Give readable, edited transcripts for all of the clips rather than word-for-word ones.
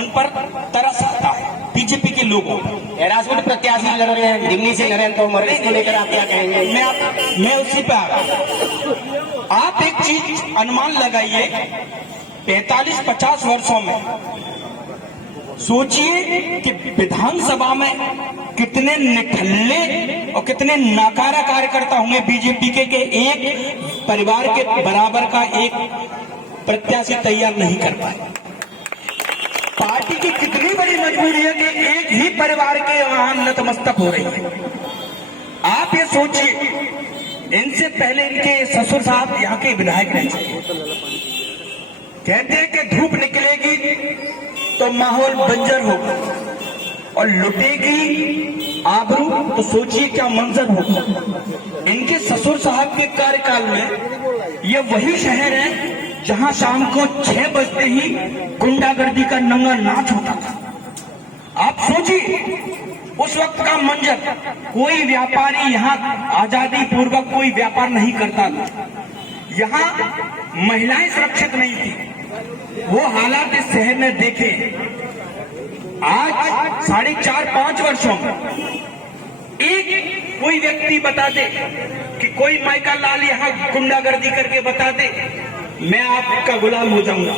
उन पर तरस आता है बीजेपी के लोगों को। राजपूत प्रत्याशी लड़ रहे हैं दिल्ली से नरेंद्र तोमर, इसको लेकर आप क्या कहेंगे? मैं उसी पे आ रहा हूं। आप एक चीज अनुमान लगाइए, 45-50 वर्षों में सोचिए कि विधानसभा में कितने निठल्ले और कितने नाकारा कार्यकर्ता होंगे बीजेपी के एक परिवार के बराबर का एक प्रत्याशी तैयार नहीं कर पाए। पार्टी की कितनी बड़ी मजबूरी है कि एक ही परिवार के वहां नतमस्तक हो रही है। आप ये सोचिए, इनसे पहले इनके ससुर साहब यहाँ के विधायक रह चुके, कहते हैं कि धूप निकलेगी तो माहौल बंजर होगा और लुटेगी आबरू तो सोचिए क्या मंजर होगा। इनके ससुर साहब के कार्यकाल में ये वही शहर है जहां शाम को 6 बजते ही गुंडागर्दी का नंगा नाच होता था। आप सोचिए उस वक्त का मंजर। कोई व्यापारी यहाँ आजादी पूर्वक कोई व्यापार नहीं करता था, यहाँ महिलाएं सुरक्षित नहीं थी। वो हालात इस शहर ने देखे। आज 4.5-5 वर्षों में एक कोई व्यक्ति बता दे कि कोई माइका लाल यहाँ गुंडागर्दी करके बता दे, मैं आपका गुलाम हो जाऊंगा।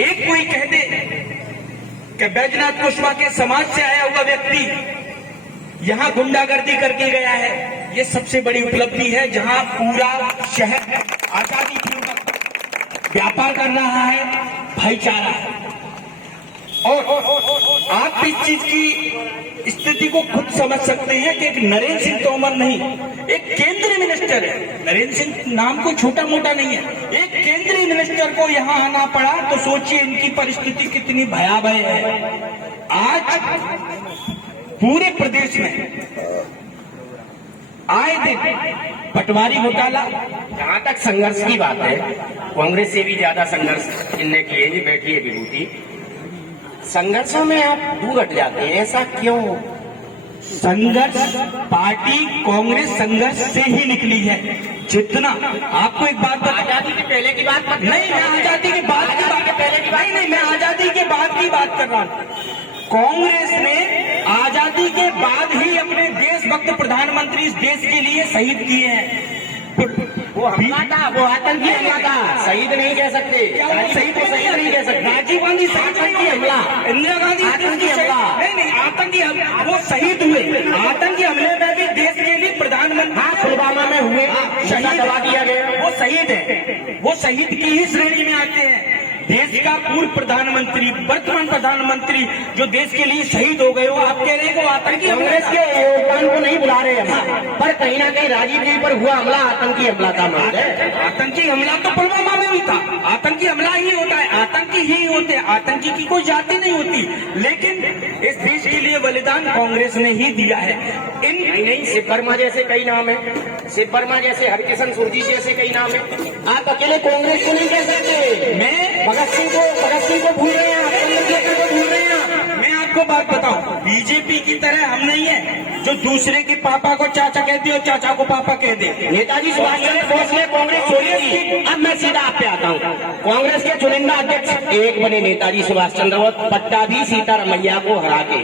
एक कोई कह दे कि बैजनाथ कुशवाहा के समाज से आया हुआ व्यक्ति यहाँ गुंडागर्दी करके गया है। ये सबसे बड़ी उपलब्धि है, जहां पूरा शहर आजादी पूर्वक व्यापार कर रहा है, भाईचारा है। और आप इस चीज की स्थिति को खुद समझ सकते हैं कि एक नरेंद्र सिंह तोमर नहीं, एक केंद्रीय मिनिस्टर है। नरेंद्र सिंह नाम को छोटा मोटा नहीं है, एक केंद्रीय मिनिस्टर को यहाँ आना पड़ा, तो सोचिए इनकी परिस्थिति कितनी भयावह है। आज पूरे प्रदेश में आए दिन पटवारी घोटाला। जहाँ तक संघर्ष की बात है, कांग्रेस से भी ज्यादा संघर्ष इनने किए। जी बैठिए विभूति, संघर्षों में आप दूर हट जाते हैं, ऐसा क्यों? संघर्ष, पार्टी कांग्रेस संघर्ष से ही निकली है। जितना आपको एक बात आजादी के पहले की बात मत, नहीं, मैं आजादी के बाद की बात पहले की बात नहीं, मैं आजादी के बाद की बात कर रहा हूँ। कांग्रेस ने आजादी के बाद ही अपने देशभक्त प्रधानमंत्री इस देश के लिए शहीद किए हैं। वो हमला था, वो आतंकी हमला था, शहीद नहीं कह सकते। शहीद को शहीद नहीं कह सकते। राजीव गांधी आतंकी हमला, इंदिरा गांधी आतंकी हमला, नहीं आतंकी वो शहीद हुए। आतंकी हमले में भी देश के लिए प्रधानमंत्री पुलवामा में हुए, शहीद दबा दिया गया, वो शहीद है, वो शहीद की ही श्रेणी में आते हैं। देश का पूर्व प्रधानमंत्री, वर्तमान प्रधानमंत्री जो देश के लिए शहीद हो गए, वो आप कह रहे हैं वो आतंकी। कांग्रेस के योगदान को नहीं बुला रहे हम, पर कहीं ना कहीं राजीव जी पर हुआ हमला आतंकी हमला था। आतंकी हमला तो पुलवामा में भी था। आतंकी हमला ही होता है, आतंकी ही होते हैं, आतंकी की कोई जाति नहीं होती। लेकिन इस देश के लिए बलिदान कांग्रेस ने ही दिया है। नहीं, शिव वर्मा जैसे कई नाम है, शिव वर्मा जैसे, हरकिशन सुरजी जैसे कई नाम है। आप अकेले कांग्रेस को नहीं कह सकते। मैं भगत सिंह को भूल रहे हैं, चंद्रशेखर को भूल रहे हैं। मैं आपको बात बताऊं, बीजेपी की तरह हम नहीं है जो दूसरे के पापा को चाचा कहते और चाचा को पापा कह दे। नेताजी सुभाष चंद्र बोस ने कांग्रेस छोड़ी थी। अब मैं सीधा आप पे आता हूँ। कांग्रेस के चुनिंदा अध्यक्ष एक बने नेताजी सुभाष चंद्र बोस, पट्टा भी सीतारमैया को हरा के।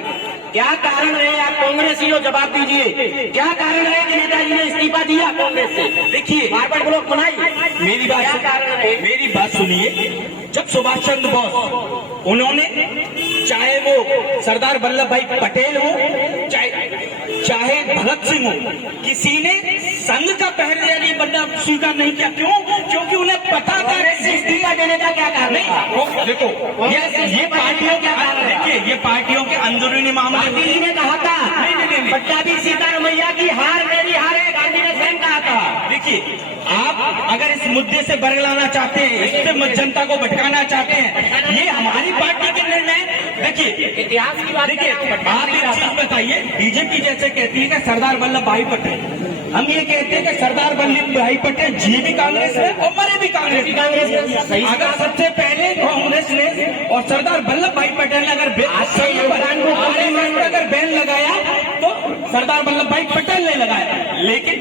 क्या कारण रहे? आप कांग्रेस ही हो, जवाब दीजिए। क्या कारण रहे कि नेताजी ने इस्तीफा दिया कांग्रेस से? देखिए, बार-बार ब्लॉक बनाई। मेरी बात सुनिए। जब सुभाष चंद्र बोस, उन्होंने चाहे वो सरदार वल्लभ भाई पटेल हो, चाहे भगत सिंह हो, किसी ने संघ का पहरेदारी बनना स्वीकार नहीं किया। क्यों? क्योंकि उन्हें पता था इस्तीफा देने का क्या कारण नहीं। देखो, ये पार्टियों के, देखिए ये पार्टियों के अंदरूनी मामले। गांधी जी ने कहा था, नहीं, पट्टाभी सीतारमैया की हार मेरी हार है, गांधी ने स्वयं कहा था। देखिए, आप अगर इस मुद्दे से बरगलाना चाहते हैं, इससे जनता को भटकाना चाहते हैं, ये हमारी पार्टी के निर्णय। देखिए, इतिहास की बात, देखिए आप एक चीज बताइए, बीजेपी जैसे कहती है कि सरदार वल्लभ भाई पटेल, हम ये कहते हैं कि सरदार वल्लभ भाई पटेल जी भी कांग्रेस में और मरे भी कांग्रेस में। अगर सबसे पहले कांग्रेस ने और सरदार वल्लभ भाई पटेल ने अगर बैन लगाया तो सरदार वल्लभ भाई पटेल ने लगाया। लेकिन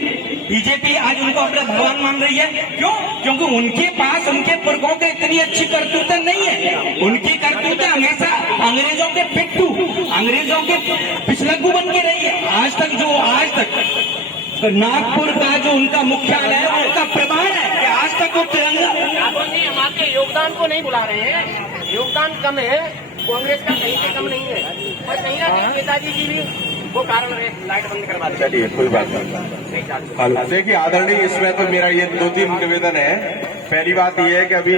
बीजेपी आज उनको अपना भगवान मान रही है। क्यों? क्योंकि उनके पास उनके पुरखों के इतनी अच्छी करतूतें नहीं है। उनकी करतूतें हमेशा अंग्रेजों के पिट्ठू, अंग्रेजों के पिछलग्गू बन के रही है। आज तक तो नागपुर का जो उनका मुख्यालय है उनका प्रमाण है कि आज तक वो तिरंगा। राहुल जी, हम आपके योगदान को नहीं बुला रहे हैं, योगदान कम है, कांग्रेस का कहीं से कम नहीं है, और कहीं ना कहीं नेताजी जी भी वो कारण है लाइट बंद करवा दी। चलिए कोई बात नहीं। देखिए आदरणीय, इसमें तो मेरा ये 2-3 निवेदन है। पहली बात ये है कि अभी